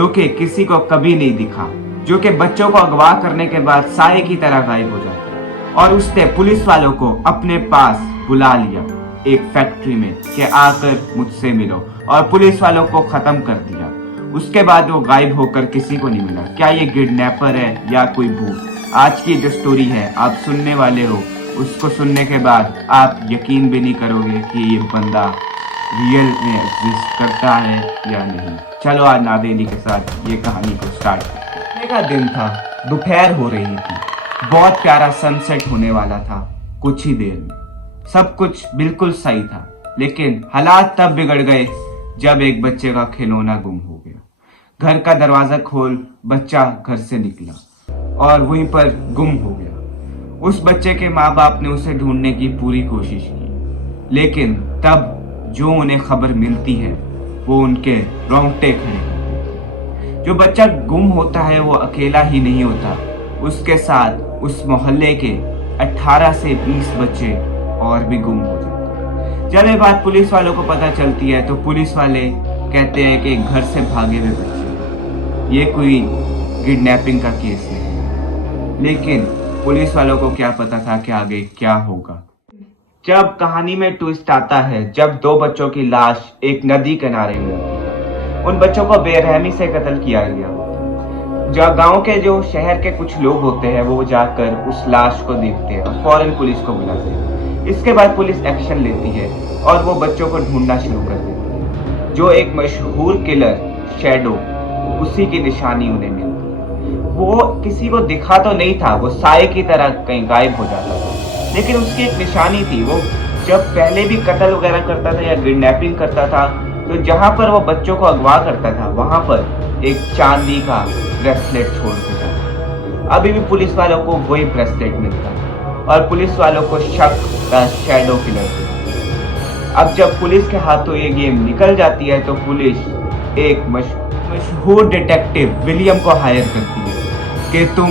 जो कि किसी को कभी नहीं दिखा, जो कि बच्चों को अगवा करने के बाद साये की तरह गायब हो जाता है। और उसने पुलिस वालों को अपने पास बुला लिया एक फैक्ट्री में कि आकर मुझसे मिलो, और पुलिस वालों को खत्म कर दिया। उसके बाद वो गायब होकर किसी को नहीं मिला। क्या ये किडनैपर है या कोई भूत? आज की जो स्टोरी है आप सुनने वाले हो, उसको सुनने के बाद आप यकीन भी नहीं करोगे कि ये बंदा रियल में एग्जिस्ट करता है या नहीं। चलो आज नादेली के साथ ये कहानी को स्टार्ट करते हैं। का दिन था, दोपहर हो रही थी, बहुत प्यारा सनसेट होने वाला था। कुछ ही देर में सब कुछ बिल्कुल सही था, लेकिन हालात तब बिगड़ गए जब एक बच्चे का खिलौना गुम हो गया। घर का दरवाजा खोल बच्चा घर से निकला और वहीं पर गुम हो गया। उस बच्चे के माँ बाप ने उसे ढूंढने की पूरी कोशिश की, लेकिन तब जो उन्हें खबर मिलती है वो उनके रोंगटे खड़े कर देती है। जो बच्चा गुम होता है वो अकेला ही नहीं होता, उसके साथ उस मोहल्ले के 18 से 20 बच्चे और भी गुम हो जाते हैं। जब ये बात पुलिस वालों को पता चलती है तो पुलिस वाले कहते हैं कि घर से भागे हुए बच्चे, ये कोई किडनैपिंग का केस नहीं। लेकिन पुलिस वालों को क्या पता था कि आगे क्या होगा। जब कहानी में ट्विस्ट आता है, जब दो बच्चों की लाश एक नदी किनारे मिलती है। उन बच्चों को बेरहमी से कत्ल किया गया होता है। जब गांव के जो शहर के कुछ लोग होते हैं वो जाकर उस लाश को देखते हैं और फौरन पुलिस को बुलाते हैं। इसके बाद पुलिस एक्शन लेती है और वो बच्चों को ढूंढना शुरू कर देती है। जो एक मशहूर किलर शैडो, उसी की निशानी उन्हें मिलती है। वो किसी को दिखा तो नहीं था, वो साये की तरह कहीं गायब हो जाता था, लेकिन उसकी एक निशानी थी। वो जब पहले भी कत्ल वगैरह करता था या किडनैपिंग करता था तो जहां पर वो बच्चों को अगवा करता था वहां पर एक चांदी का ब्रेसलेट छोड़ के जाता। अभी भी पुलिस वालों को वही ब्रेसलेट मिलता और पुलिस वालों को शक था शैडो किलर पे। अब जब पुलिस के हाथों ये गेम निकल जाती है तो पुलिस एक मशहूर डिटेक्टिव विलियम को हायर करती है कि तुम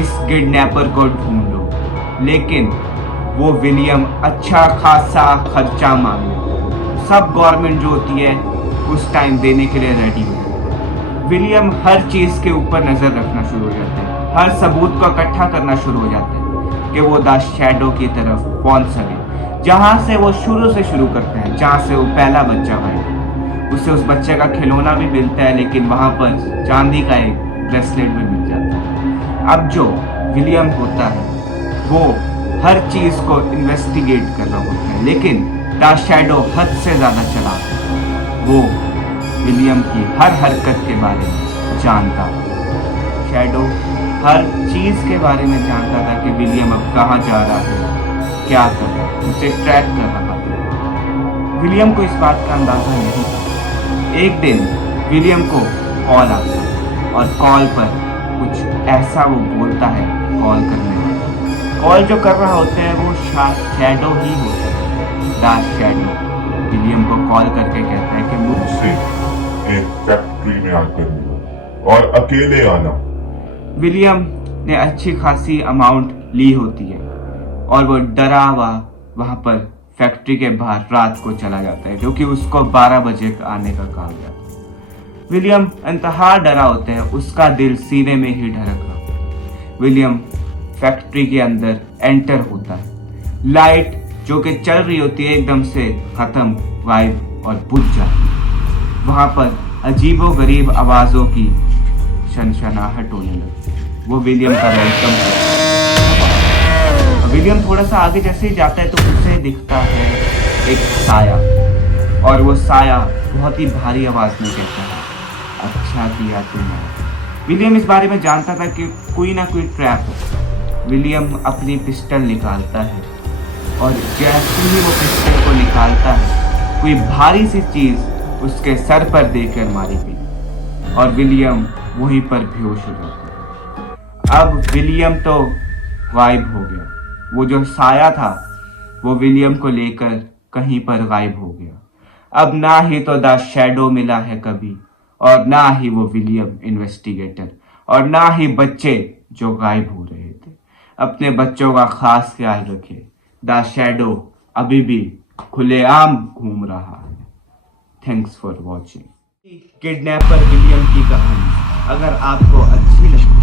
इस किडनैपर को ढूंढो। लेकिन वो विलियम अच्छा खासा खर्चा मांगे। सब गवर्नमेंट जो होती है उस टाइम देने के लिए रेडी हो जाती है। विलियम हर चीज के ऊपर नजर रखना शुरू हो जाता है, हर सबूत को इकट्ठा करना शुरू हो जाता है कि वो द शैडो की तरफ पहुंच सके। जहां से वो शुरू करते हैं, जहां से वो पहला बच्चा है, उसे उस बच्चे का खिलौना भी मिलता है, लेकिन वहां पर चांदी का एक ब्रेसलेट भी मिल जाता है। अब जो विलियम होता है वो हर चीज को इन्वेस्टिगेट कर रहा होता है, लेकिन द शैडो हद से ज्यादा चला। वो विलियम की हर हरकत के बारे में जानता था। शैडो हर चीज के बारे में जानता था कि विलियम अब कहाँ जा रहा है, क्या कर रहा है, उसे ट्रैक कर रहा था। विलियम को इस बात का अंदाजा नहीं था। एक दिन विलियम को कॉल आता है और कॉल पर कुछ ऐसा वो बोलता है कॉल करने वाला। कॉल जो कर रहा होता है वो शैडो ही होता है। द शैडो विलियम को कॉल करके कहता है कि मुझसे एक फैक्ट्री में आकर मिलो और अकेले आना। विलियम ने अच्छी खासी अमाउंट ली होती है और वो डरा हुआ वहां पर फैक्ट्री के बाहर रात को चला जाता है, जो कि उसको 12 बजे आने का कहा गया था। विलियम इंतहा डरा होता है, उसका दिल सीने में ही धड़का। विलियम फैक्ट्री के अंदर एंटर होता है। लाइट जो कि चल रही होती है एकदम से खत्म, गायब और बुझ जाती है। वहां पर अजीबोगरीब आवाजों की शनशनाहट होने लगती है। वो विलियम का वेलकम करता है। विलियम थोड़ा सा आगे जैसे ही जाता है तो उसे दिखता है एक साया, और वो साया बहुत ही भारी आवाज में कहता है, अच्छा किया तुमने। विलियम इस बारे में जानता था कि कोई ना कोई ट्रैप है। विलियम अपनी पिस्टल निकालता है और जैसे ही वो पिस्टल को निकालता है कोई भारी सी चीज उसके सर पर देकर मारी गई और विलियम वहीं पर बेहोश हो जाता है। अब विलियम तो गायब हो गया। वो जो साया था वो विलियम को लेकर कहीं पर गायब हो गया। अब ना ही तो द शैडो मिला है कभी, और ना ही वो विलियम इन्वेस्टिगेटर, और ना ही बच्चे जो गायब हो रहे थे। अपने बच्चों का खास ख्याल रखें। द शैडो अभी भी खुलेआम घूम रहा है। Thanks for watching. Kidnapper William की कहानी। अगर आपको अच्छी लगी